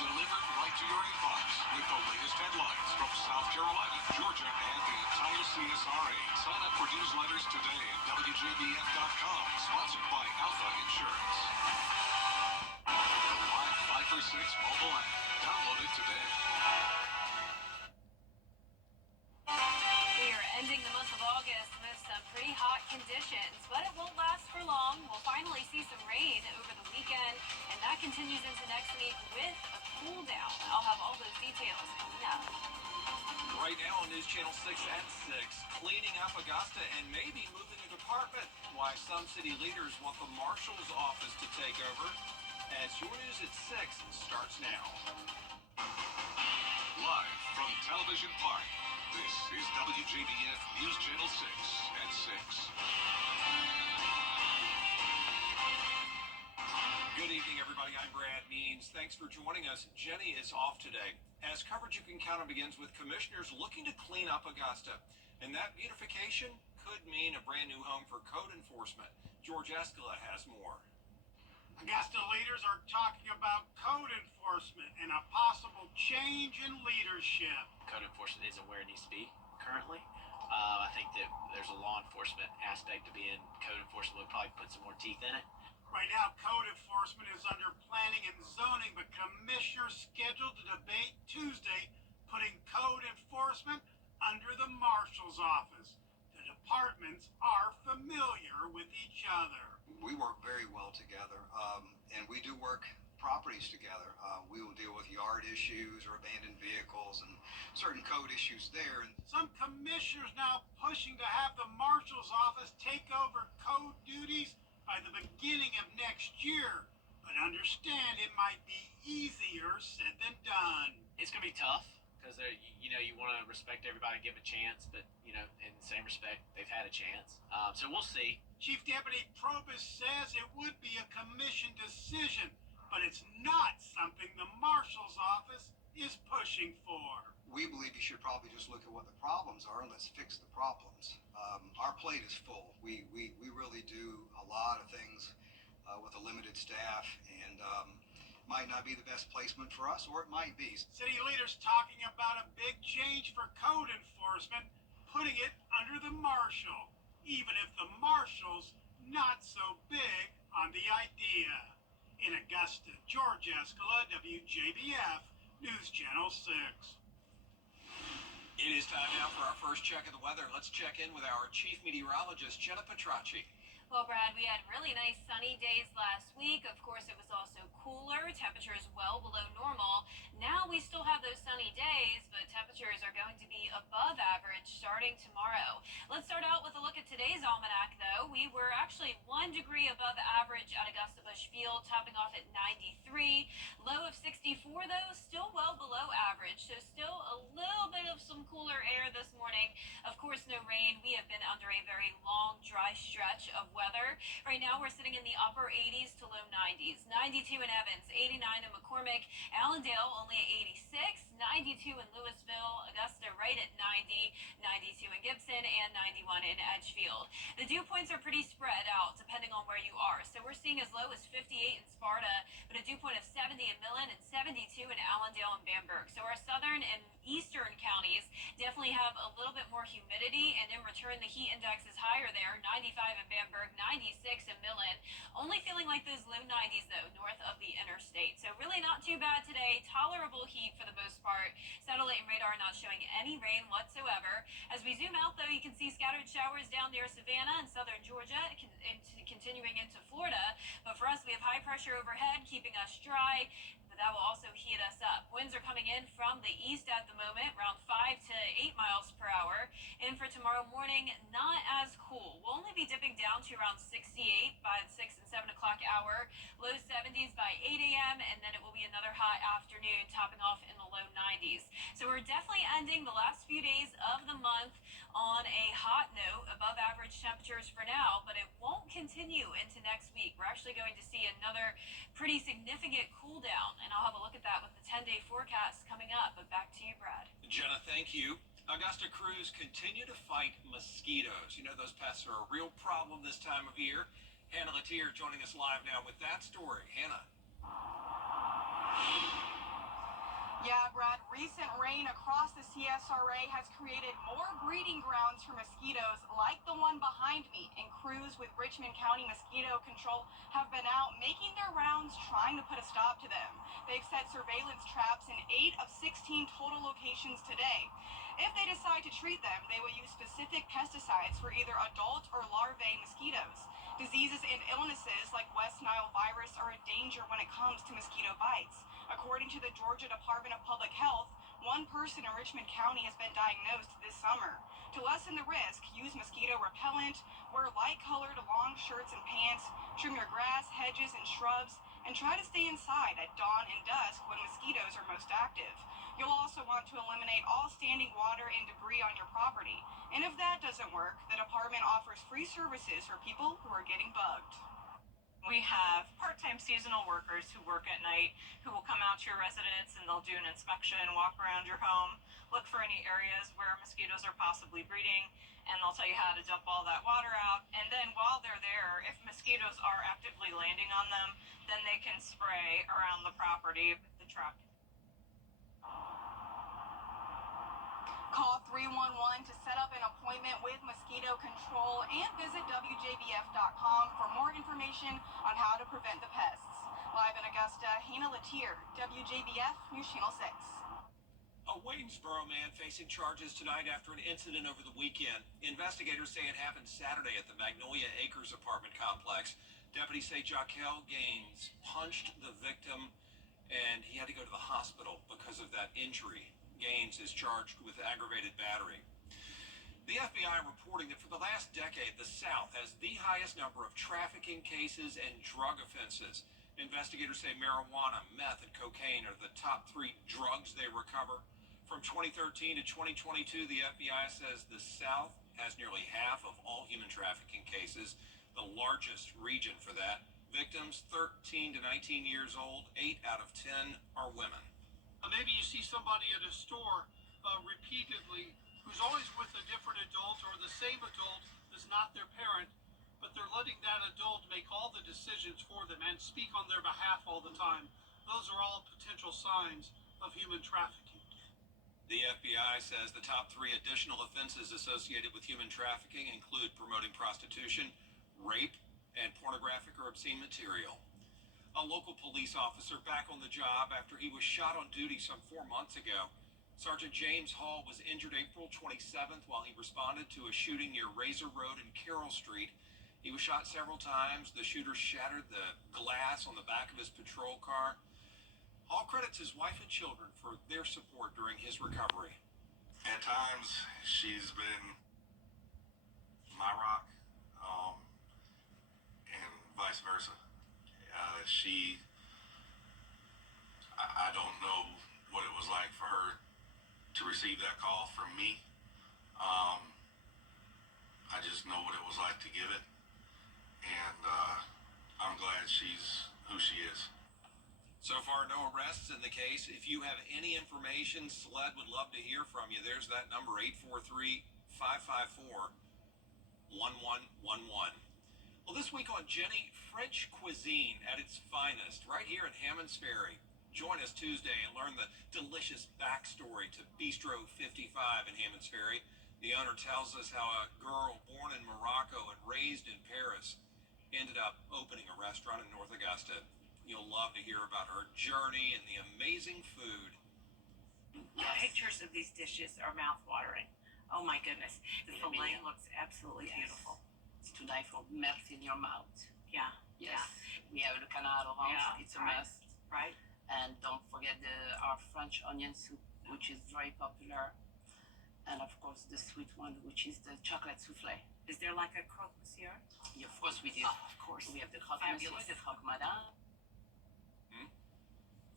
delivered right to your inbox with the latest headlines from South Carolina, Georgia, and the entire CSRA. Sign up for newsletters today at WJBF.com, sponsored by Alpha Insurance. The Live 5 for 6 mobile app. Download it today. We are ending the month of August with some pretty hot conditions, but it won't last for long. We'll finally see some rain over the weekend, and that continues into next week with a cool down. I'll have all those details coming up. Right now on News Channel 6 at 6, cleaning up Augusta and maybe moving a department. Why some city leaders want the marshal's office to take over. As your News at 6 starts now. Live from Television Park, this is WJBF News Channel 6 at 6. Good evening, everybody. I'm Brad Means. Thanks for joining us. Jenny is off today. As coverage you can count on begins with commissioners looking to clean up Augusta. And that beautification could mean a brand new home for code enforcement. George Escala has more. Augusta leaders are talking about code enforcement and a possible change in leadership. Code enforcement isn't where it needs to be currently. I think that there's a law enforcement aspect to being code enforcement. We'll probably put some more teeth in it. Right now, code enforcement is under planning and zoning, but commissioners scheduled to debate Tuesday putting code enforcement under the marshal's office. The departments are familiar with each other. We work very well together, and we do work properties together. We will deal with yard issues or abandoned vehicles and certain code issues there. Some commissioners now pushing to have the marshal's office take over code duties by the beginning of next year, but understand it might be easier said than done. It's going to be tough because you want to respect everybody, give a chance, but in the same respect, they've had a chance. So we'll see. Chief Deputy Probus says it would be a commission decision, but it's not something the marshal's office is pushing for. We believe you should probably just look at what the problems are and let's fix the problems. Our plate is full. We really do a lot of things with a limited staff, and might not be the best placement for us, or it might be. City leaders talking about a big change for code enforcement, putting it under the marshal, even if the marshal's not so big on the idea. In Augusta, George Escala, WJBF, News Channel 6. It is time now for our first check of the weather. Let's check in with our chief meteorologist, Jenna Petracci. Well, Brad, we had really nice sunny days last week. Of course, it was also cooler. Temperatures well below normal. Now we still have those sunny days, but temperatures are going to be above average starting tomorrow. Let's start out with a look at today's almanac, though. We were actually 1 degree above average at Augusta Busch Field, topping off at 93. Low of 64, though, still well below average. So still a little bit of some cooler air this morning. Of course, no rain. We have been under a very long, dry stretch of weather. Right now, we're sitting in the upper 80s to low 90s. 92 in Evans, 89 in McCormick, Allendale only at 86, 92 in Louisville, Augusta right at 90, 92 in Gibson, and 91 in Edgefield. The dew points are pretty spread out depending on where you are. So we're seeing as low as 58 in Sparta, but a dew point of 70 in Millen and 72 in Allendale and Bamberg. So our southern and eastern counties definitely have a little bit more humidity, and in return, the heat index is higher there, 95 in Bamberg, 96 in Millen. Only feeling like those low 90s, though, north of the interstate. So really not too bad today. Tolerable heat for the most part. Satellite and radar not showing any rain whatsoever. As we zoom out, though, you can see scattered showers down near Savannah and southern Georgia, continuing into Florida. But for us, we have high pressure overhead, keeping us dry. But that will also heat us up. Winds are coming in from the east at the moment, around 5 to 8 miles per hour. And for tomorrow morning, not as cool. We'll only be dipping down to around 68 by the 6 and 7 o'clock hour. Low 70s by 8 a.m. And then it will be another hot afternoon, topping off in the low 90s. So we're definitely ending the last few days of the month on a hot note, above average temperatures for now, but it won't continue into next week. We're actually going to see another pretty significant cool down, and I'll have a look at that with the 10-day forecast coming up. But back to you, Brad. Jenna, thank you. Augusta crews continue to fight mosquitoes. You know, those pests are a real problem this time of year. Hannah Latier joining us live now with that story. Hannah. Yeah, Brad, recent rain across the CSRA has created more breeding grounds for mosquitoes like the one behind me, and crews with Richmond County Mosquito Control have been out making their rounds trying to put a stop to them. They've set surveillance traps in 8 of 16 total locations today. If they decide to treat them, they will use specific pesticides for either adult or larvae mosquitoes. Diseases and illnesses like West Nile virus are a danger when it comes to mosquito bites. According to the Georgia Department of Public Health, one person in Richmond County has been diagnosed this summer. To lessen the risk, use mosquito repellent, wear light-colored long shirts and pants, trim your grass, hedges, and shrubs, and try to stay inside at dawn and dusk when mosquitoes are most active. You'll also want to eliminate all standing water and debris on your property. And if that doesn't work, the department offers free services for people who are getting bugged. We have part-time seasonal workers who work at night who will come out to your residence and they'll do an inspection, walk around your home, look for any areas where mosquitoes are possibly breeding, and they'll tell you how to dump all that water out. And then while they're there, if mosquitoes are actively landing on them, then they can spray around the property with the truck. Call 311 to set up an appointment with mosquito control and visit WJBF.com for more information on how to prevent the pests. Live in Augusta, Hannah Latier, WJBF News Channel 6. A Waynesboro man facing charges tonight after an incident over the weekend. Investigators say it happened Saturday at the Magnolia Acres apartment complex. Deputies say Jaquel Gaines punched the victim and he had to go to the hospital because of that injury. Gaines is charged with aggravated battery. The FBI reporting that for the last decade, the South has the highest number of trafficking cases and drug offenses. Investigators say marijuana, meth, and cocaine are the top 3 drugs they recover. From 2013 to 2022, the FBI says the South has nearly half of all human trafficking cases, the largest region for that. Victims 13 to 19 years old, 8 out of 10 are women. Maybe you see somebody at a store repeatedly who's always with a different adult or the same adult is not their parent, but they're letting that adult make all the decisions for them and speak on their behalf all the time. Those are all potential signs of human trafficking. The FBI says the top 3 additional offenses associated with human trafficking include promoting prostitution, rape, and pornographic or obscene material. A local police officer back on the job after he was shot on duty some 4 months ago. Sergeant James Hall was injured April 27th while he responded to a shooting near Razor Road and Carroll Street. He was shot several times. The shooter shattered the glass on the back of his patrol car. Hall credits his wife and children for their support during his recovery. At times, she's been my rock, and vice versa. I don't know what it was like for her to receive that call from me. I just know what it was like to give it, and I'm glad she's who she is. So far, no arrests in the case. If you have any information, SLED would love to hear from you. There's that number, 843-554-1111. Well, this week on Jenny, French cuisine at its finest, right here in Hammond's Ferry. Join us Tuesday and learn the delicious backstory to Bistro 55 in Hammond's Ferry. The owner tells us how a girl born in Morocco and raised in Paris ended up opening a restaurant in North Augusta. You'll love to hear about her journey and the amazing food. The pictures of these dishes are mouth-watering. Oh my goodness. The filet looks absolutely beautiful. It's to die for, melts in your mouth. Yeah. Yes. We have the canard orange, Yeah, it's a right. must. Right? And don't forget our French onion soup, which is very popular. And of course the sweet one, which is the chocolate souffle. Is there like a croque monsieur? Yeah, of course we do. Oh, of course. We have the croque monsieur, Fabulous. the croque madame.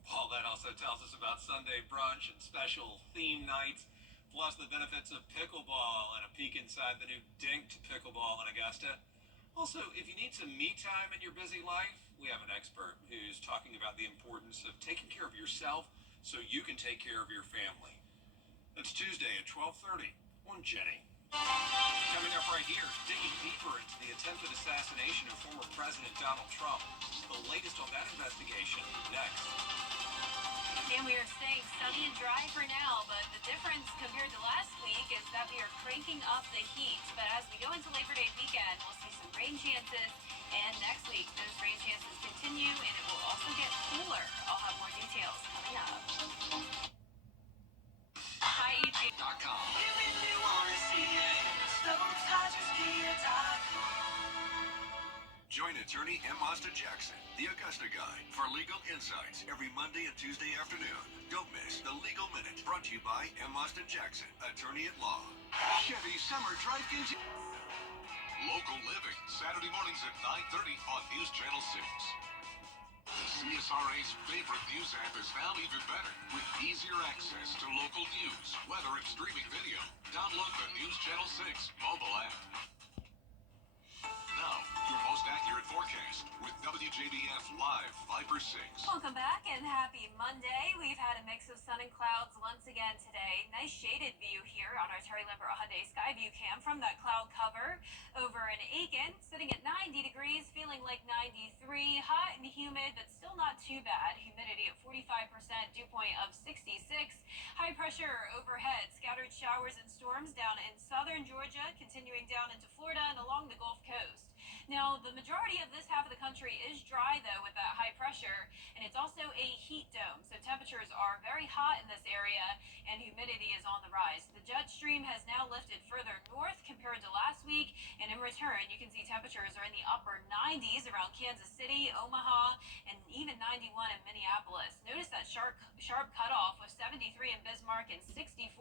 Paul, that also tells us about Sunday brunch and special theme nights, plus the benefits of pickleball and a peek inside the new Dinked Pickleball in Augusta. Also, if you need some me time in your busy life, we have an expert who's talking about the importance of taking care of yourself so you can take care of your family. That's Tuesday at 12:30 on Jenny. Coming up right here, digging deeper into the attempted assassination of former President Donald Trump. The latest on that investigation next. And we are staying sunny and dry for now, but the difference compared to last week is that we are cranking up the heat. But as we go into Labor Day weekend, we'll see some rain chances. And next week, those rain chances continue, and it will also get cooler. I'll have more details coming up. Hi, WJBF.com. Join attorney M. Austin Jackson, the Augusta Guy, for legal insights every Monday and Tuesday afternoon. Don't miss the Legal Minute, brought to you by M. Austin Jackson, attorney at law. Chevy Summer Drive continues. Local Living, Saturday mornings at 9:30 on News Channel 6. The CSRA's favorite news app is now even better, with easier access to local news, weather, and streaming video. Download the News Channel 6 mobile app. Now, your most accurate forecast with WJBF Live Viper 6. Welcome back and happy Monday. We've had a mix of sun and clouds once again today. Nice shaded view here on our Terry Lambert Hyundai Skyview cam from that cloud cover over in Aiken, sitting at 90 degrees, feeling like 93, hot and humid, but still not too bad. Humidity at 45%, dew point of 66. High pressure overhead, scattered showers and storms down in southern Georgia, continuing down into Florida and along the Gulf Coast. Now, the majority of this half of the country is dry, though, with that high pressure, and it's also a heat dome, so temperatures are very hot in this area, and humidity is on the rise. The jet stream has now lifted further north compared to last week, and in return, you can see temperatures are in the upper 90s around Kansas City, Omaha, and even 91 in Minneapolis. Notice that sharp cutoff with 73 in Bismarck and 64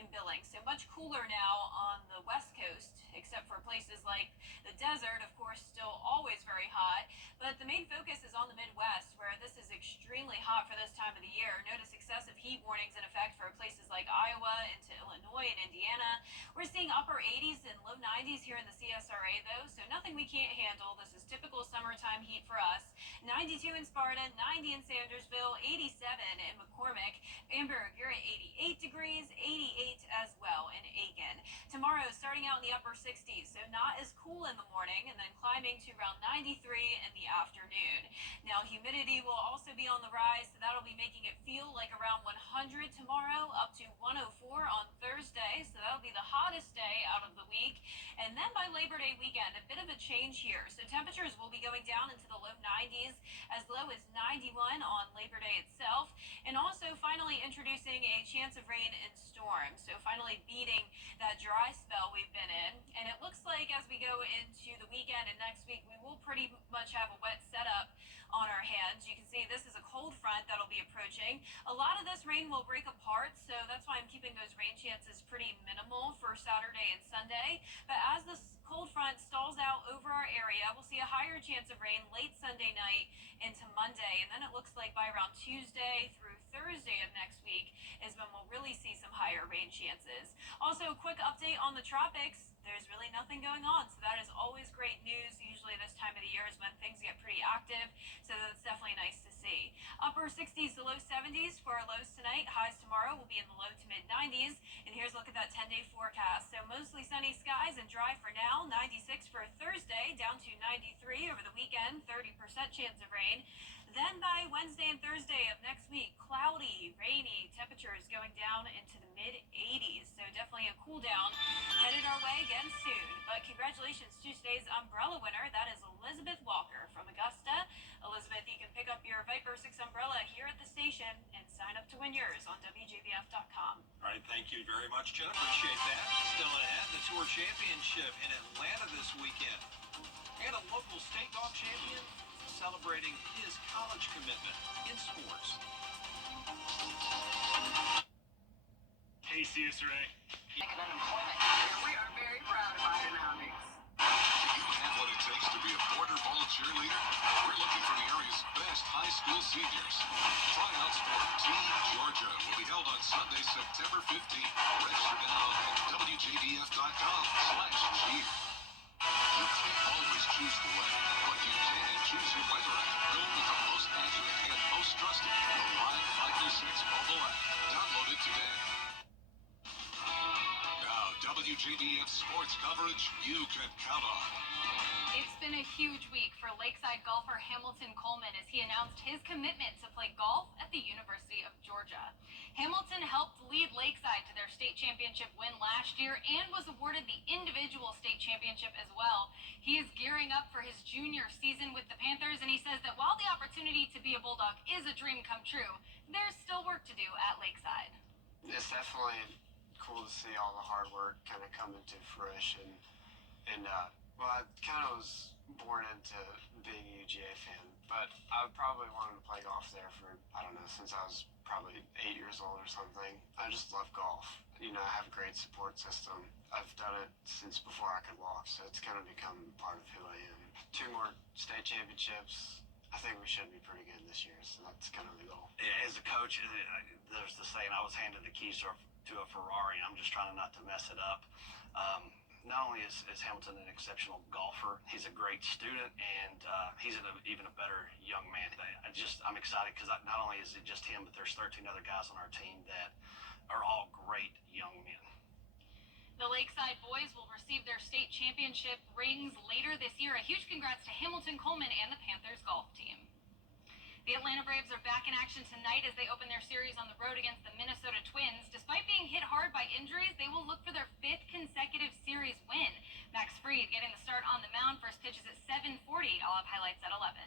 in Billings, so much cooler now on the west coast, except for places like the desert, of course, still always very hot, but the main focus is on the Midwest, where this is extremely hot for this time of the year. Notice excessive heat warnings in effect for places like Iowa into Illinois and Indiana. We're seeing upper 80s and low 90s here in the CSRA, though, so nothing we can't handle. This is typical summertime heat for us. 92 in Sparta, 90 in Sandersville, 87 in McCormick. Amberg, you're at 88 degrees, 88 as well in Aiken. Tomorrow, starting out in the upper 60s, so not as cool in the morning, and then climbing to around 93 in the afternoon. Now, humidity will also be on the rise, so that'll be making it feel like around 100 tomorrow, up to 104 on Thursday, so that'll be the hottest day out of the week. And then by Labor Day weekend, a bit of a change here. So temperatures will be going down into the low 90s, as low as 91 on Labor Day itself, and also finally introducing a chance of rain and storms. So finally beating that dry spell we've been in, and it looks like as we go into the weekend and next week, we will pretty much have a wet setup on our hands. You can see this is a cold front that'll be approaching. A lot of this rain will break apart, so that's why I'm keeping those rain chances pretty minimal for Saturday and Sunday. But as this cold front stalls out over our area, we'll see a higher chance of rain late Sunday night into Monday, and then it looks like by around Tuesday through Thursday of next week is when we'll really see some higher rain chances. Also, a quick update on the tropics. There's really nothing going on, so that is always great news. Usually this time of the year is when things get pretty active, so that's definitely nice to see. Upper 60s to low 70s for our lows tonight. Highs tomorrow will be in the low to mid 90s. And here's a look at that 10-day forecast. So mostly sunny skies and dry for now. 96 for Thursday, down to 93 over the weekend. 30% chance of rain. Then by Wednesday and Thursday of next week, cloudy, rainy, temperatures going down into the mid 80s. So definitely a cool down headed our way again soon. But congratulations to today's umbrella winner. That is Elizabeth Walker from Augusta. Elizabeth, you can pick up your Viper 6 umbrella here at the station and sign up to win yours on WJBF.com. All right, thank you very much, Jen. Appreciate that. Still ahead, the Tour Championship in Atlanta this weekend. And a local state golf champion celebrating his college commitment in sports. Hey, CSRA. Making unemployment. We are very proud of our economics. Do you have what it takes to be a border bowl cheerleader? We're looking for the area's best high school seniors. Tryouts for Team Georgia will be held on Sunday, September 15th. Register now at WJBF.com/cheer. You can't always choose the way, but you can choose your weather app. Go with the most accurate and most trusted, the Live Viper 6 mobile app. Download it today. Now, WJBF sports coverage you can count on. It's been been a huge week for Lakeside golfer Hamilton Coleman as he announced his commitment to play golf at the University of Georgia. Hamilton helped lead Lakeside to their state championship win last year and was awarded the individual state championship as well. He is gearing up for his junior season with the Panthers, and he says that while the opportunity to be a Bulldog is a dream come true, there's still work to do at Lakeside. It's definitely cool to see all the hard work kind of come into fruition. And well, I kind of was born into being a UGA fan, but I probably wanted to play golf there for, I don't know, since I was probably 8 years old or something. I just love golf. You know, I have a great support system. I've done it since before I could walk, so it's kind of become part of who I am. 2 more state championships. I think we should be pretty good this year, so that's kind of the goal. As a coach, there's the saying, I was handed the keys to a Ferrari. I'm just trying not to mess it up. Not only is Hamilton an exceptional golfer, he's a great student, and he's even a better young man. I'm excited because not only is it just him, but there's 13 other guys on our team that are all great young men. The Lakeside boys will receive their state championship rings later this year. A huge congrats to Hamilton Coleman and the Panthers golf team. The Atlanta Braves are back in action tonight as they open their series on the road against the Minnesota Twins. Despite being hit hard by injuries, they will look for their 5th consecutive series win. Max Fried getting the start on the mound. First pitch is at 7:40. I'll have highlights at 11.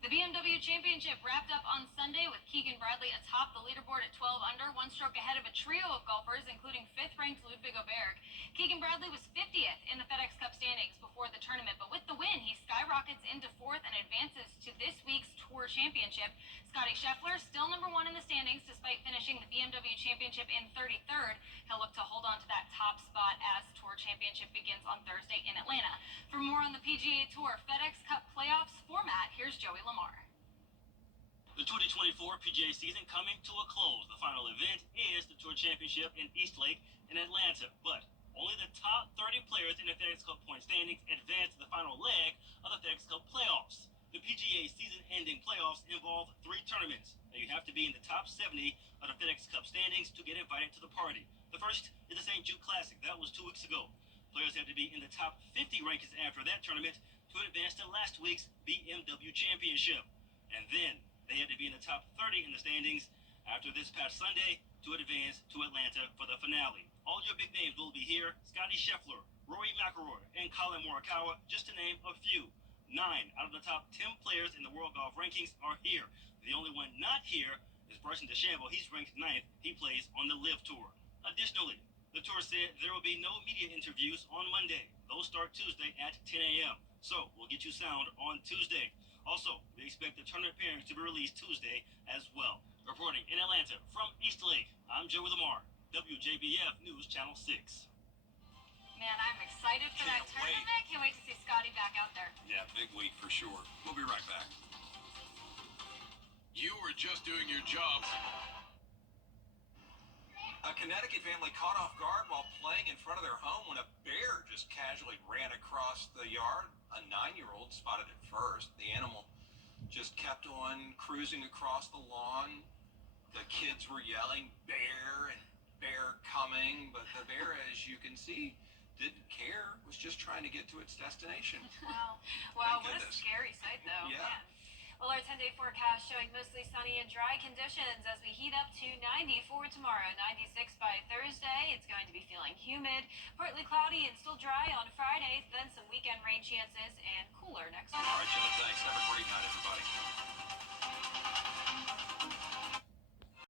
The BMW Championship wrapped up on Sunday with Keegan Bradley atop the leaderboard at 12 under, 1 stroke ahead of a trio of golfers, including 5th-ranked Ludwig Oberg. Keegan Bradley was 50th in the FedEx Cup standings before the tournament, but with the win, he skyrockets into 4th and advances to this week's Tour Championship. Scotty Scheffler still number 1 in the standings despite finishing the BMW Championship in 33rd. He'll look to hold on to that top spot as the Tour Championship begins on Thursday in Atlanta. For more on the PGA Tour FedEx Cup playoffs format, here's Joey Lamar. The 2024 PGA season coming to a close. The final event is the Tour Championship in Eastlake in Atlanta, but only the top 30 players in the FedEx Cup point standings advance to the final leg of the FedEx Cup playoffs. The PGA season-ending playoffs involve 3 tournaments. Now you have to be in the top 70 of the FedEx Cup standings to get invited to the party. The first is the St. Jude Classic. That was 2 weeks ago. Players have to be in the top 50 rankings after that tournament to advance to last week's BMW Championship. And then they had to be in the top 30 in the standings after this past Sunday to advance to Atlanta for the finale. All your big names will be here. Scotty Scheffler, Rory McIlroy, and Colin Morikawa, just to name a few. 9 out of the top 10 players in the World Golf Rankings are here. The only one not here is Bryson DeChambeau. He's ranked 9th. He plays on the LIV Tour. Additionally, the tour said there will be no media interviews on Monday. Those start Tuesday at 10 a.m. So we'll get you sound on Tuesday. Also, we expect the tournament pairings to be released Tuesday as well. Reporting in Atlanta from Eastlake, I'm Joey Lamar, WJBF News Channel 6. Man, I'm excited for that tournament. Can't wait to see Scotty back out there. Yeah, big week for sure. We'll be right back. You were just doing your job. A Connecticut family caught off guard while playing in front of their home when a bear just casually ran across the yard. A 9-year-old spotted it first. The animal just kept on cruising across the lawn. The kids were yelling, "Bear," and "Bear coming," but the bear, as you can see, didn't care, was just trying to get to its destination. Wow, what a scary sight, though. Yeah. Man. Well, our 10-day forecast showing mostly sunny and dry conditions as we heat up to 90 for tomorrow. 96 by Thursday. It's going to be feeling humid, partly cloudy and still dry on Friday. Then some weekend rain chances and cooler next week. All right, Jenna, thanks. Have a great night, everybody.